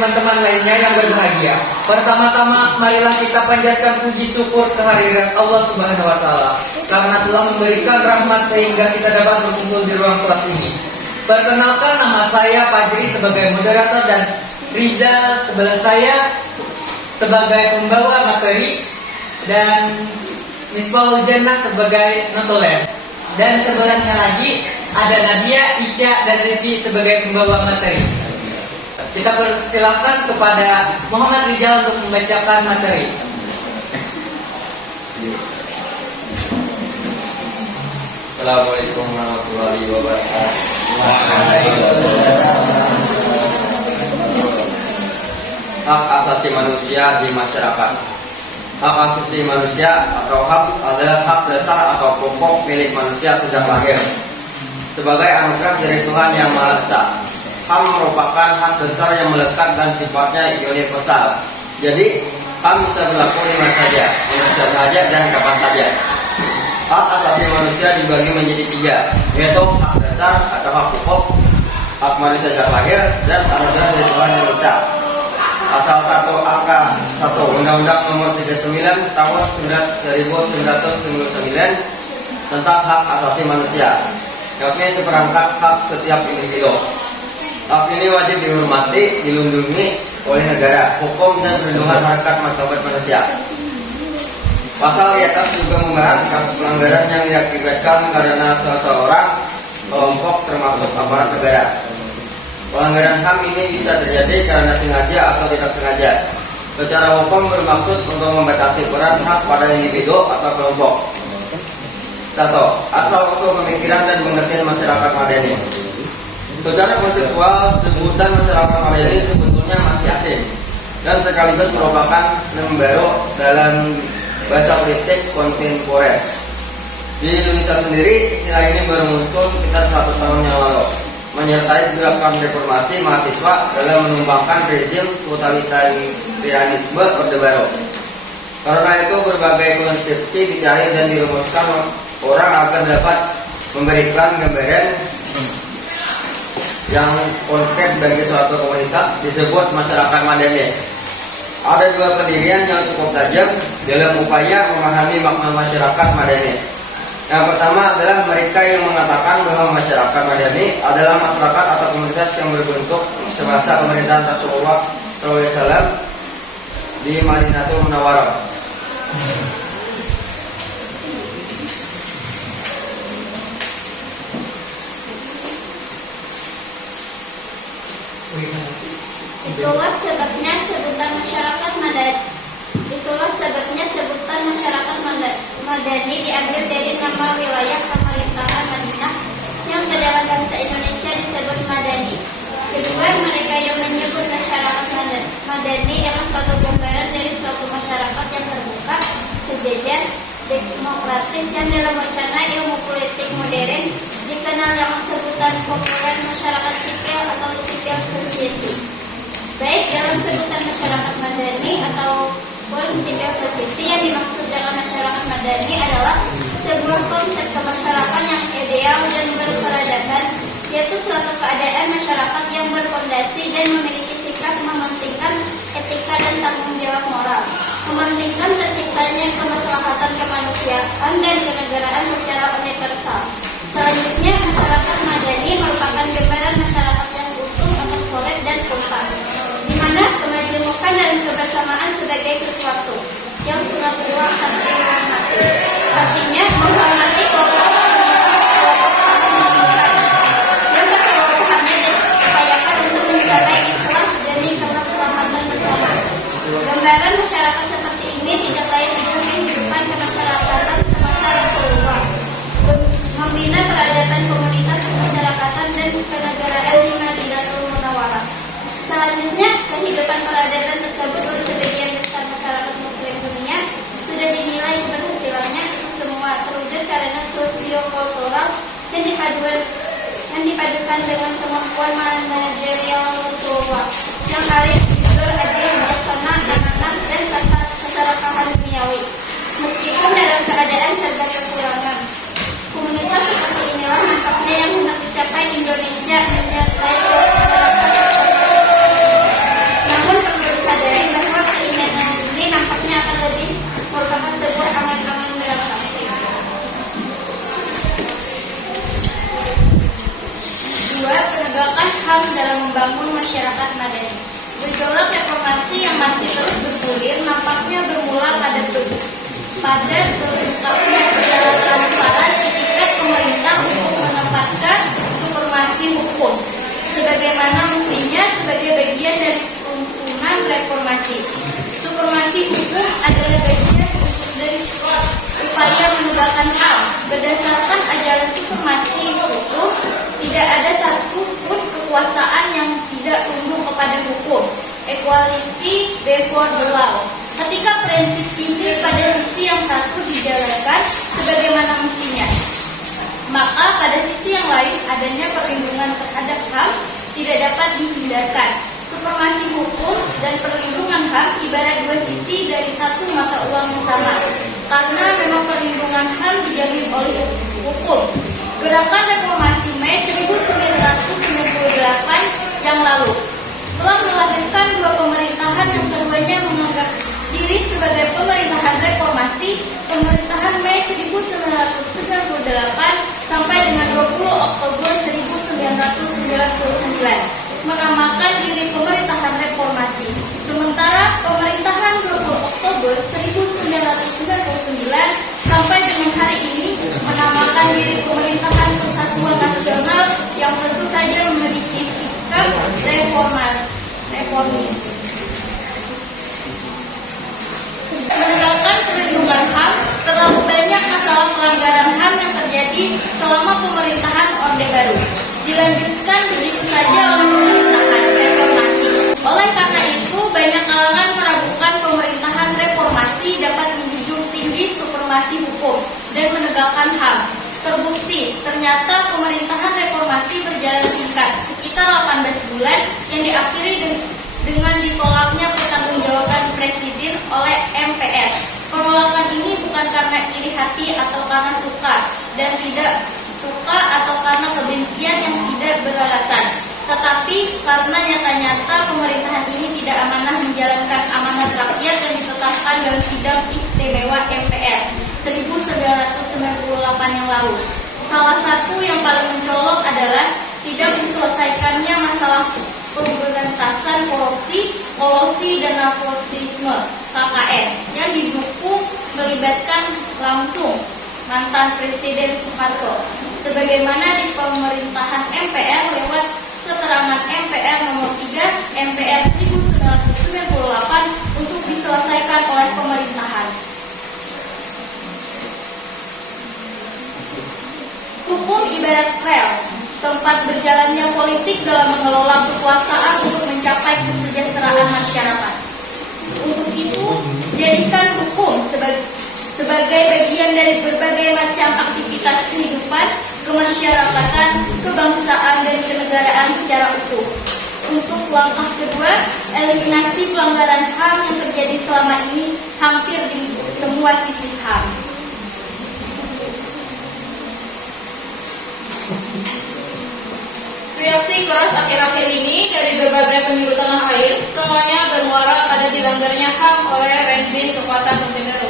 teman-teman lainnya yang berbahagia. Pertama-tama, marilah kita panjatkan puji syukur kehadirat Allah Subhanahu wa Ta'ala karena telah memberikan rahmat sehingga kita dapat berkumpul di ruang kelas ini. Perkenalkan, nama saya Fajri sebagai moderator dan Rizal sebelah saya sebagai pembawa materi dan Misbahul Jannah sebagai notulen. Dan sebelahnya lagi ada Nadia, Ica, dan Riti sebagai pembawa materi. Kita persilakan kepada Muhammad Rizal untuk membacakan materi. Assalamualaikum warahmatullahi wabarakatuh. Hak asasi manusia di masyarakat. Hak asasi manusia atau hak adalah hak dasar atau pokok milik manusia sejak lahir sebagai anugerah dari Tuhan Yang Maha Esa. Hak merupakan hak dasar yang melekat dan sifatnya universal. Jadi hak bisa berlaku di mana saja, saja dan kapan saja. Hak asasi manusia dibagi menjadi tiga, yaitu hak dasar atau hak pokok, hak manusia sejak lahir, dan anugerah dari Tuhan Yang Maha Esa. Pasal 1 angka 1 Undang-Undang Nomor 39 Tahun 1999 tentang hak asasi manusia, yakni seperangkat hak setiap individu. Hak ini wajib dihormati, dilindungi oleh negara, hukum dan perlindungan hakikat martabat manusia. Pasal di atas juga membahas kasus pelanggaran yang diakibatkan karena seseorang, kelompok termasuk aparat negara. Pelanggaran HAM ini bisa terjadi karena sengaja atau tidak sengaja. Secara hukum bermaksud untuk membatasi peran hak pada individu atau kelompok. 1. Asal-usul pemikiran dan pengertian masyarakat madani. Secara konseptual, sebutan masyarakat madani sebetulnya masih asing dan sekaligus merupakan term baru dalam bahasa politik kontemporer. Di Indonesia sendiri, istilah ini baru muncul sekitar 1 tahun yang lalu, menyertai gerakan reformasi mahasiswa dalam menumbangkan rezim totalitarianisme Orde Baru. Karena itu berbagai konsepsi dicari dan dirumuskan orang akan dapat memberikan gambaran yang konkret bagi suatu komunitas disebut masyarakat madani. Ada dua pendirian yang cukup tajam dalam upaya memahami makna masyarakat madani. Yang pertama adalah mereka yang mengatakan bahwa masyarakat madani adalah masyarakat atau komunitas yang berbentuk semasa pemerintahan Rasulullah SAW di Madinatul Munawwarah. Itulah sebabnya sebutan masyarakat madani diambil dari nama wilayah pemerintahan Madinah yang ke dalam bahasa Indonesia disebut Madani. Kedua, mereka yang menyebut masyarakat madani adalah suatu gambaran dari suatu masyarakat yang terbuka, sejajar, demokratis yang dalam wacana ilmu politik modern dikenal dengan sebutan populer masyarakat sipil atau civil society. Baik dalam sebutan masyarakat madani atau civil society, yang dimaksud dengan masyarakat madani adalah sebuah konsep kemasyarakatan yang ideal dan berperadaban, yaitu suatu keadaan masyarakat yang berfondasi dan memiliki sikap mementingkan etika dan tanggung jawab moral, mementingkan terciptanya kemaslahatan kemanusiaan dan kenegaraan secara universal. Selanjutnya, masyarakat madani merupakan gambaran masyarakat yang utuh atau solid dan kompak, di mana kemajemukan dan kebersamaan sebagai sesuatu yang sunatullah sampai dihormati. Artinya menghormati kelompok yang keseluruhannya diupayakan untuk mencapai Islam demi kemaslahatan bersama. Gambaran masyarakat seperti ini tidak lain adalah kehidupan kemasyarakatan semasa Rasulullah, membina peradaban komunitas kemasyarakatan dan kenegaraan di Madinatul Munawwarah. Selanjutnya, kehidupan peradaban tersebut oleh sebagian besar masyarakat Muslim dunia sudah dinilai keberhasilannya itu semua terwujud karena sosiokultural yang dipadukan dengan kemampuan manajerial Rasulullah yang arif, jujur, adil, bijaksana, amanah, dan keserakahan duniawi. Meskipun dalam keadaan serba kekurangan, komunitas seperti inilah nampaknya yang hendak dicapai Indonesia menyertai HAM dalam membangun masyarakat madani. Gejolak reformasi yang masih terus bergulir nampaknya bermula pada terungkapnya secara transparan etikat pemerintah untuk menempatkan supremasi hukum sebagaimana mestinya sebagai bagian dari tuntunan reformasi. Supremasi hukum adalah bagian dari upaya menegakkan HAM. Berdasarkan ajaran supremasi hukum, tidak ada satu pun kekuasaan yang tidak tunduk kepada hukum. Equality before the law. Ketika prinsip ini pada sisi yang satu dijalankan sebagaimana mestinya, maka pada sisi yang lain adanya perlindungan terhadap HAM tidak dapat dihindarkan. Supremasi hukum dan perlindungan HAM ibarat dua sisi dari satu mata uang yang sama. Karena memang perlindungan HAM dijamin oleh hukum. Gerakan reformasi Mei 1998 yang lalu telah melahirkan dua pemerintahan yang keduanya menganggap diri sebagai pemerintahan reformasi. Pemerintahan Mei 1998 sampai dengan 20 Oktober 1999 menamakan diri pemerintahan reformasi. Sementara pemerintahan 20 Oktober 1999 sampai dengan hari ini menamakan diri pemerintahan Persatuan Nasional yang tentu saja memiliki sikap reformis. Menegakkan perlindungan HAM, terlalu banyak masalah pelanggaran HAM yang terjadi selama pemerintahan Orde Baru. Dilanjutkan begitu saja oleh pemerintahan reformasi. Oleh karena itu, banyak kalangan meragukan pemerintahan reformasi dapat menjunjung tinggi supremasi hukum dan menegakkan HAM. Terbukti, ternyata pemerintahan reformasi berjalan singkat, sekitar 18 bulan yang diakhiri dengan ditolaknya pertanggungjawaban Presiden oleh MPR. Penolakan ini bukan karena iri hati atau karena suka dan tidak suka atau karena kebencian yang tidak beralasan, tetapi karena nyata-nyata pemerintahan ini tidak amanah menjalankan amanat rakyat yang ditetapkan dalam sidang istimewa MPR 1998 yang lalu. Salah satu yang paling mencolok adalah tidak diselesaikannya masalah pemberantasan korupsi, kolusi, dan nepotisme KKN yang didukung melibatkan langsung mantan Presiden Soeharto, sebagaimana di pemerintahan MPR lewat keterangan MPR nomor 3 MPR 1998 untuk diselesaikan oleh pemerintahan. Hukum ibarat rel, tempat berjalannya politik dalam mengelola kekuasaan untuk mencapai kesejahteraan masyarakat. Untuk itu, jadikan hukum sebagai bagian dari berbagai macam aktivitas kehidupan, kemasyarakatan, kebangsaan, dan kenegaraan secara utuh. Untuk langkah kedua, eliminasi pelanggaran HAM yang terjadi selama ini hampir di semua sisi HAM. Reaksi keras akhir-akhir ini dari berbagai penjuru tanah air semuanya bermuara pada dilanggarnya HAM oleh rezim kekuasaan Orde Baru.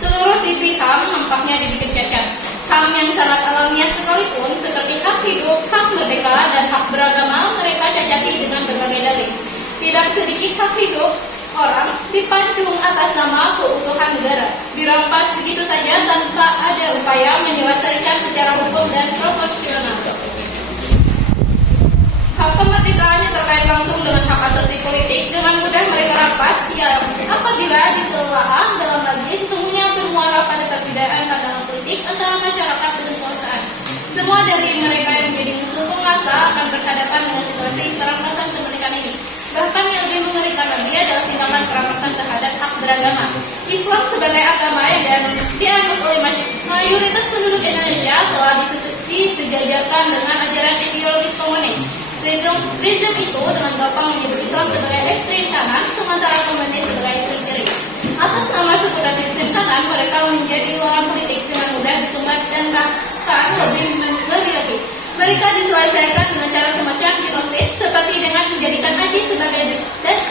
Seluruh sisi HAM nampaknya dibikin cacat. HAM yang sangat alamiah sekalipun seperti hak hidup, hak merdeka, dan hak beragama mereka cacati dengan berbagai dalih. Tidak sedikit hak hidup orang dipandung atas nama keutuhan negara, dirampas begitu saja tanpa ada upaya menyelesaikan secara hukum dan proporsional. Hak kemerdekaan yang terkait langsung dengan hak asasi politik dengan mudah mereka rampas ya apabila ditelaah dalam lagi sesungguhnya bermuara pada perbedaan pandangan politik antara masyarakat dan kekuasaan. Semua dari mereka yang menjadi musuh penguasa akan berhadapan dengan situasi perampasan kemerdekaan ini. Bahkan yang lebih mengerikan lagi adalah tindakan perampasan terhadap hak beragama. Islam sebagai agama dan dianut oleh mayoritas penduduk Indonesia telah disejajarkan dengan ajaran ideologis komunis. Rezim itu dengan gampang menyebut Islam sebagai ekstrem kanan, sementara komunis sebagai ekstrem kiri. Atas nama sebutan ekstrem kanan, mereka menjadi lawan politik dengan mudah disumbat dan bahkan lebih lagi. Mereka diselesaikan dengan cara semacam genosid, seperti dengan menjadikan haji sebagai das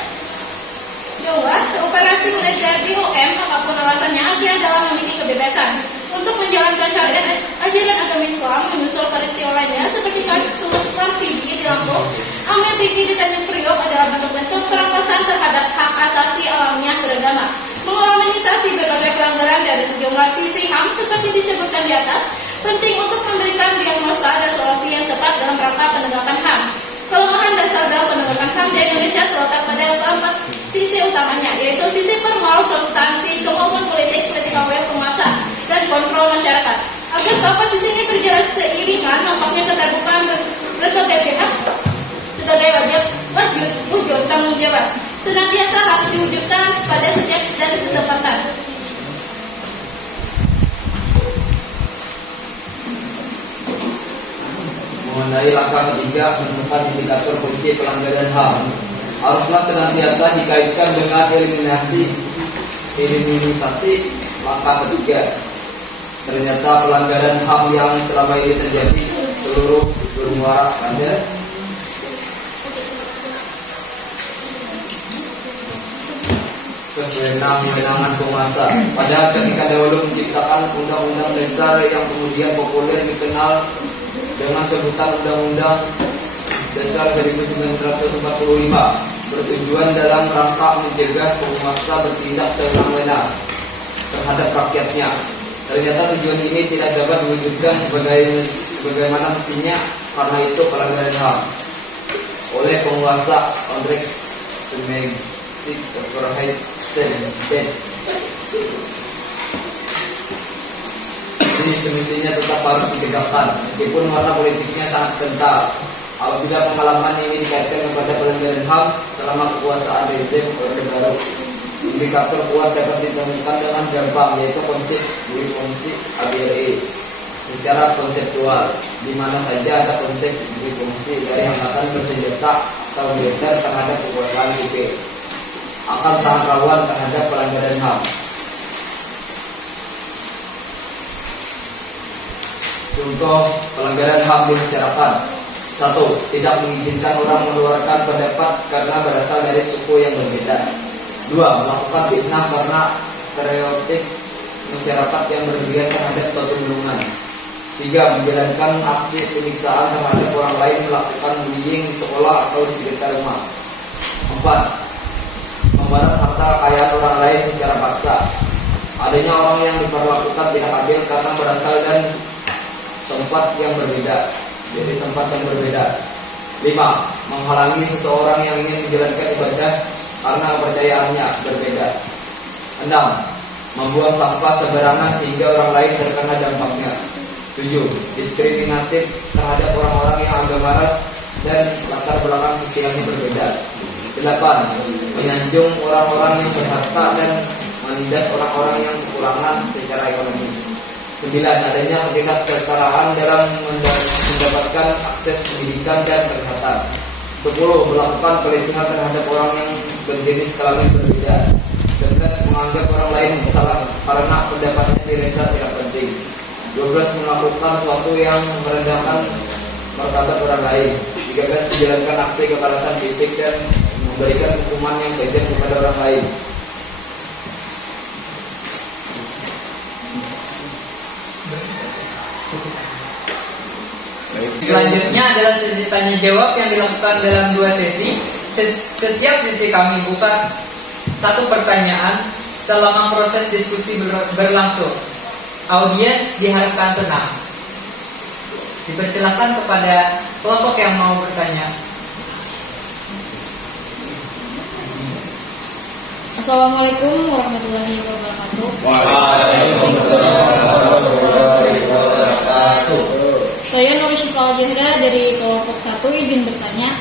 Jawa, operasi militer BOM, apapun alasannya, haji adalah memiliki kebebasan untuk menjalankan syariat ajaran agama Islam, menyusul peristiwa lainnya seperti kasus Marsidi di Lampung penting untuk memberikan diagnosa dan solusi yang tepat dalam rangka penegakan HAM. Kelemahan dasar dalam penegakan HAM di Indonesia terletak pada keempat sisi utamanya, yaitu sisi formal, substansi, kemampuan politik, political will, penguasa, dan kontrol masyarakat. Agar keempat sisi ini berjalan seiringan, nampaknya keterbukaan berbagai pihak sebagai wujud tanggung jawab senantiasa harus diwujudkan pada setiap dan kesempatan. Mengenai langkah ketiga, menemukan indikator kunci pelanggaran HAM, haruslah senantiasa dikaitkan dengan eliminasi langkah ketiga. Ternyata pelanggaran HAM yang selama ini terjadi seluruh bermuara pada kewenangan penguasa. Padahal ketika dahulu menciptakan Undang-Undang Dasar yang kemudian populer dikenal dengan sebutan Undang-Undang Dasar 1945, bertujuan dalam rangka mencegah penguasa bertindak sewenang-wenang terhadap rakyatnya. Ternyata tujuan ini tidak dapat diwujudkan bagaimana mestinya, karena itu pelanggaran HAM oleh penguasa Andrex Sementik Overhead Sedent. Ini semestinya tetap harus ditegakkan, meskipun warna politiknya sangat kental. Apabila pengalaman ini dikaitkan kepada pelanggaran HAM selama kekuasaan rezim Orde Baru, indikator kuat dapat ditemukan dengan gampang, yaitu konsep fungsi ABRE secara konseptual, di mana saja ada konsep fungsi dari angkatan bersenjata atau militer terhadap kekuasaan sipil akan sangat rawan terhadap pelanggaran HAM. Contoh pelanggaran HAM di masyarakat: 1. Tidak mengizinkan orang mengeluarkan pendapat karena berasal dari suku yang berbeda. 2. Melakukan fitnah karena stereotip masyarakat yang berlebihan terhadap suatu golongan. 3. Menjalankan aksi penyiksaan terhadap orang lain, melakukan bullying di sekolah atau di sekitar rumah. 4. Membalas harta kekayaan orang lain secara paksa. Adanya orang yang diperlakukan tidak adil karena berasal dan tempat yang berbeda. Jadi tempat yang berbeda. 5. Menghalangi seseorang yang ingin menjalankan ibadah karena kepercayaannya berbeda. 6. Membuang sampah sembarangan sehingga orang lain terkena dampaknya. 7. Diskriminatif terhadap orang-orang yang agama ras dan latar belakang sosialnya berbeda. 8. Menyanjung orang-orang yang berharta dan menindas orang-orang yang kekurangan secara ekonomi. 9. Adanya ketidaksetaraan dalam mendapatkan akses pendidikan dan kesehatan. 10. Melakukan pelecehan terhadap orang yang berjenis kelamin berbeda. 11. Menganggap orang lain salah karena pendapatnya dirasa tidak penting. 12. Melakukan sesuatu yang merendahkan martabat orang lain. 13. Menjalankan aksi kekerasan fisik dan memberikan hukuman yang kejam kepada orang lain. Selanjutnya adalah sesi tanya jawab yang dilakukan dalam 2 sesi. Setiap sesi kami buka 1 pertanyaan selama proses diskusi berlangsung. Audiens diharapkan tenang. Dipersilakan kepada kelompok yang mau bertanya. Assalamualaikum warahmatullahi wabarakatuh. Waalaikumsalam warahmatullahi wabarakatuh. Saya Nur Syifal Jahra dari kelompok 1 izin bertanya.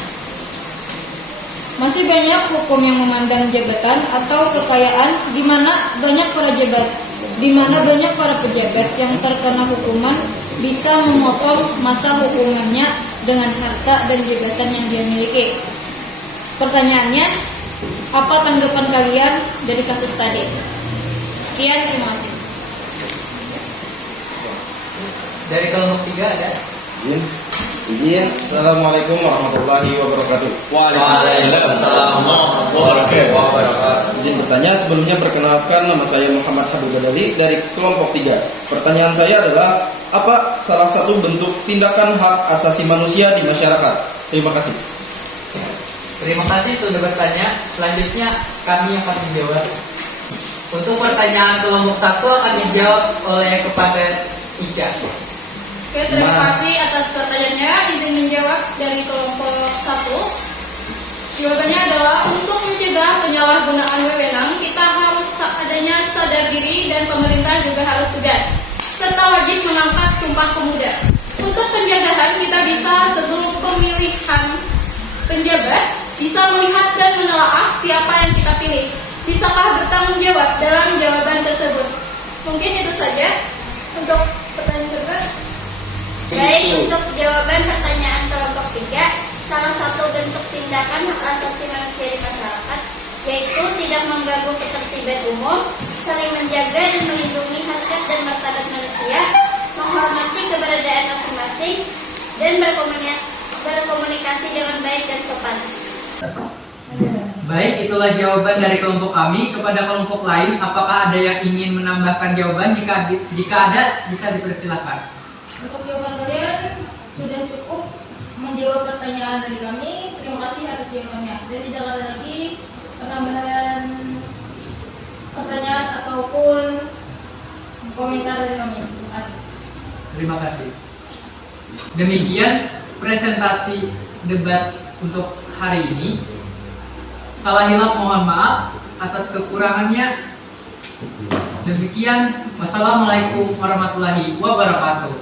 Masih banyak hukum yang memandang jabatan atau kekayaan di mana banyak para pejabat yang terkena hukuman bisa memotong masa hukumannya dengan harta dan jabatan yang dia miliki. Pertanyaannya, apa tanggapan kalian dari kasus tadi? Sekian, terima kasih. Dari kelompok 3 ada? Izin. Assalamualaikum warahmatullahi wabarakatuh. Waalaikumsalam warahmatullahi wabarakatuh. Izin bertanya, sebelumnya perkenalkan, nama saya Muhammad Habib Badali dari kelompok 3. Pertanyaan saya adalah, apa salah satu bentuk tindakan hak asasi manusia di masyarakat? Terima kasih. Terima kasih sudah bertanya. Selanjutnya kami akan menjawab. Untuk pertanyaan kelompok 1 akan dijawab oleh kepada Ica. Oke, terima kasih atas pertanyaannya. Izin menjawab dari kelompok 1. Jawabannya adalah untuk mencegah penyalahgunaan wewenang, kita harus adanya sadar diri dan pemerintah juga harus tegas, serta wajib mengangkat Sumpah Pemuda. Untuk penjagaan, kita bisa sebelum pemilihan penjabat, bisa melihat dan menelaah siapa yang kita pilih. Bisakah bertanggung jawab dalam jawaban tersebut? Mungkin itu saja untuk pertanyaan kedua. Baik, untuk jawaban pertanyaan kelompok 3, salah satu bentuk tindakan hak asasi manusia di masyarakat yaitu tidak mengganggu ketertiban umum, saling menjaga dan melindungi harkat dan martabat manusia, menghormati keberadaan masing-masing, dan berkomunikasi dengan baik dan sopan. Baik, itulah jawaban dari kelompok kami. Kepada kelompok lain, apakah ada yang ingin menambahkan jawaban? Jika ada, bisa dipersilakan. Untuk jawaban kalian sudah cukup menjawab pertanyaan dari kami. Terima kasih atas jawabannya. Dan tidak ada lagi penambahan pertanyaan ataupun komentar dari kami. Terima kasih. Terima kasih. Demikian presentasi debat untuk hari ini. Salah hilaf mohon maaf atas kekurangannya. Demikian, wassalamualaikum warahmatullahi wabarakatuh.